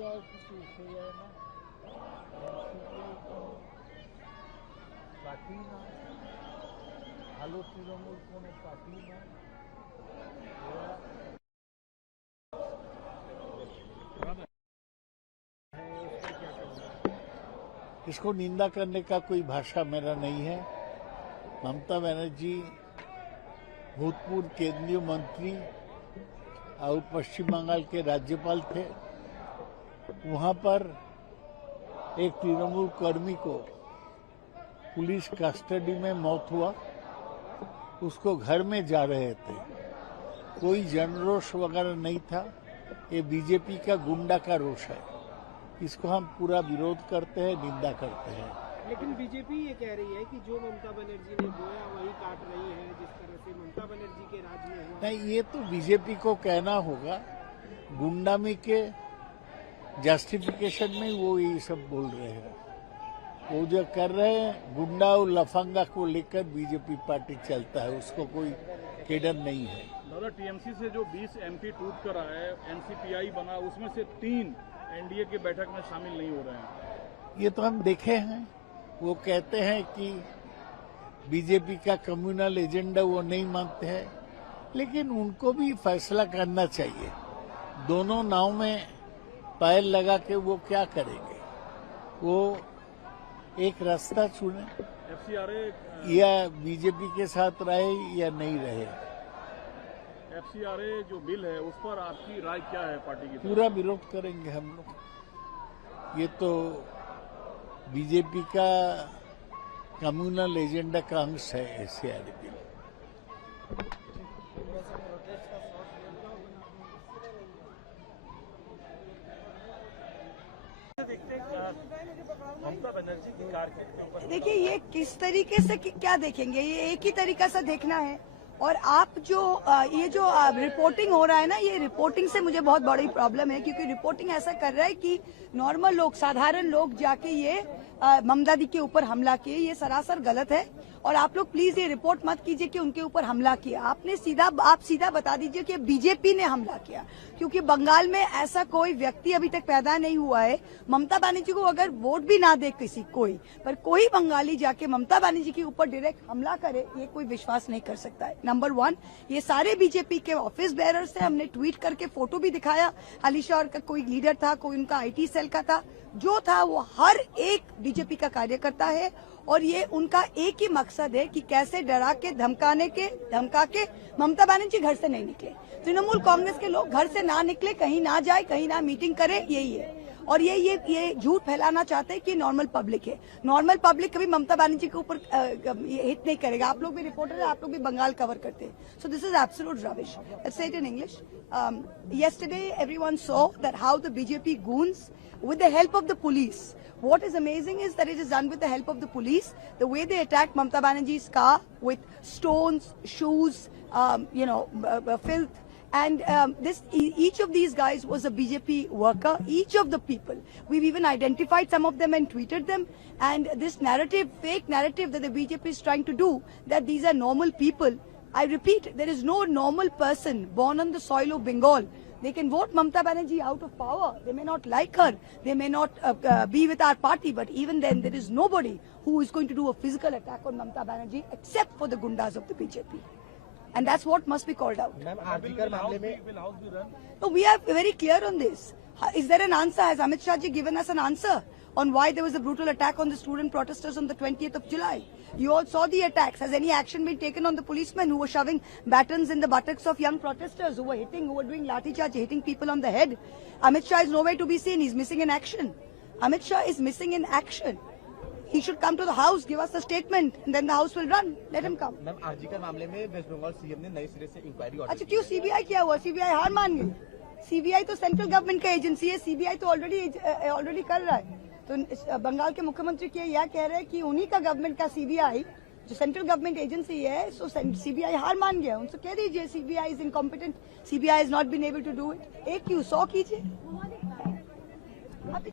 Party না, ভালো তৃণমূল কোনো পার্টি না, इसको निंदा करने का कोई भाषा मेरा नहीं है। ममता बनर्जी भूतपूर्व केंद्रीय मंत्री और पश्चिम बंगाल के राज्यपाल थे। वहां पर एक तृणमूल कर्मी को पुलिस कस्टडी में मौत हुआ, उसको घर में जा रहे थे, कोई जनरोष वगैरह नहीं था। ये बीजेपी का गुंडा का रोष है, इसको हम पूरा विरोध करते हैं, निंदा करते हैं। लेकिन बीजेपी ये कह रही है कि जो ममता बनर्जी ने बोया वही काट रही है, जिस तरह से ममता बनर्जी के राज में हुआ। नहीं, ये तो बीजेपी को कहना होगा। गुंडामी के जस्टिफिकेशन में वो ये सब बोल रहे हैं। वो जो कर रहे हैं, गुंडा और लफंगा को लेकर बीजेपी पार्टी चलता है, उसको कोई केडर नहीं है। दादा, टीएमसी से जो 20 एमपी टूट कर आए, एनसीपीआई बना, उसमें से 3 एनडीए की बैठक में शामिल नहीं हो रहे हैं। ये तो हम देखे हैं। वो कहते हैं कि बीजेपी का कम्युनल एजेंडा वो नहीं मानते हैं, लेकिन उनको भी फैसला करना चाहिए। दोनों नाव में पैर लगा के वो क्या करेंगे? वो एक रास्ता चुने, एफसीआरए या बीजेपी के साथ रहे या नहीं रहे। एफसीआरए जो बिल है उस पर आपकी राय क्या है? पार्टी की पूरा विरोध करेंगे हम लोग। ये तो बीजेपी का कम्युनल एजेंडा का अंश है एफसीआरए बिल। ममता बनर्जी की कारकिर्दी, देखिए ये किस तरीके से क्या देखेंगे, ये एक ही तरीका से देखना है। और आप जो ये जो रिपोर्टिंग हो रहा है ना, ये रिपोर्टिंग से मुझे बहुत बड़ी प्रॉब्लम है, क्योंकि रिपोर्टिंग ऐसा कर रहा है कि नॉर्मल लोग, साधारण लोग जाके ये ममता दी के ऊपर हमला किए। ये सरासर गलत है। और आप लोग प्लीज ये रिपोर्ट मत कीजिए कि उनके ऊपर हमला किया। आप सीधा बता दीजिए कि बीजेपी ने हमला किया, क्योंकि बंगाल में ऐसा कोई व्यक्ति अभी तक पैदा नहीं हुआ है। ममता बनर्जी को अगर वोट भी ना दे कोई कोई बंगाली जाके ममता बनर्जी के ऊपर डायरेक्ट हमला करे, ये कोई विश्वास नहीं कर सकता है। नंबर 1, ये सारे बीजेपी के ऑफिस बेयरर्स थे। हमने ट्वीट करके फोटो भी दिखाया। अलीशौर का कोई लीडर था, कोई उनका आईटी सेल का था, जो था वो हर एक बीजेपी का कार्यकर्ता है। और ये उनका एक ही मकसद है कि कैसे डरा के धमका के ममता बनर्जी घर से नहीं निकले, तृणमूल कांग्रेस के लोग घर से ना निकले, कहीं ना जाए, कहीं ना मीटिंग करे, यही है। और ये झूठ फैलाना चाहते हैं कि नॉर्मल पब्लिक है। नॉर्मल पब्लिक कभी ममता बनर्जी के ऊपर हिट नहीं करेगा। आप लोग भी रिपोर्टर हैं, आप लोग भी बंगाल कवर करते हैं। So this is absolute rubbish. Let's say it in English. Yesterday everyone saw that how the BJP goons, with the help of the police, what is amazing is that it is done with the help of the police. The way they attacked Mamata Banerjee's car with stones, shoes, filth. And each of these guys was a BJP worker, each of the people. We've even identified some of them and tweeted them. And this narrative, fake narrative that the BJP is trying to do, that these are normal people. I repeat, there is no normal person born on the soil of Bengal. They can vote Mamata Banerjee out of power. They may not like her. They may not be with our party. But even then, there is nobody who is going to do a physical attack on Mamata Banerjee except for the gundas of the BJP. And that's what must be called out. No, we are very clear on this. Is there an answer? Has Amit Shah ji given us an answer on why there was a brutal attack on the student protesters on the 20th of July? You all saw the attacks. Has any action been taken on the policemen who were shoving batons in the buttocks of young protesters, who were doing lathi charge, hitting people on the head? Amit Shah is nowhere to be seen. He's missing in action. Amit Shah is missing in action. He should come to the house, give us a statement, and then the house will run. Let him come. Ma'am, RG का मामले में waste Bengal CM ने नए सिरे से inquiry order. अच्छा, क्यों CBI किया हुआ? सीबीआई हार मान गई। सीबीआई तो सेंट्रल गवर्नमेंट का एजेंसी है। सीबीआई तो ऑलरेडी कर रहा है। तो बंगाल के मुख्यमंत्री यह कह रहे हैं कि उन्हीं का गवर्नमेंट का सीबीआई, जो सेंट्रल गवर्नमेंट एजेंसी है, सो सीबीआई हार मान गया। उनसे कह दीजिए CBI is incompetent, CBI is not been able to do it. एक क्यों 100 कीजिए।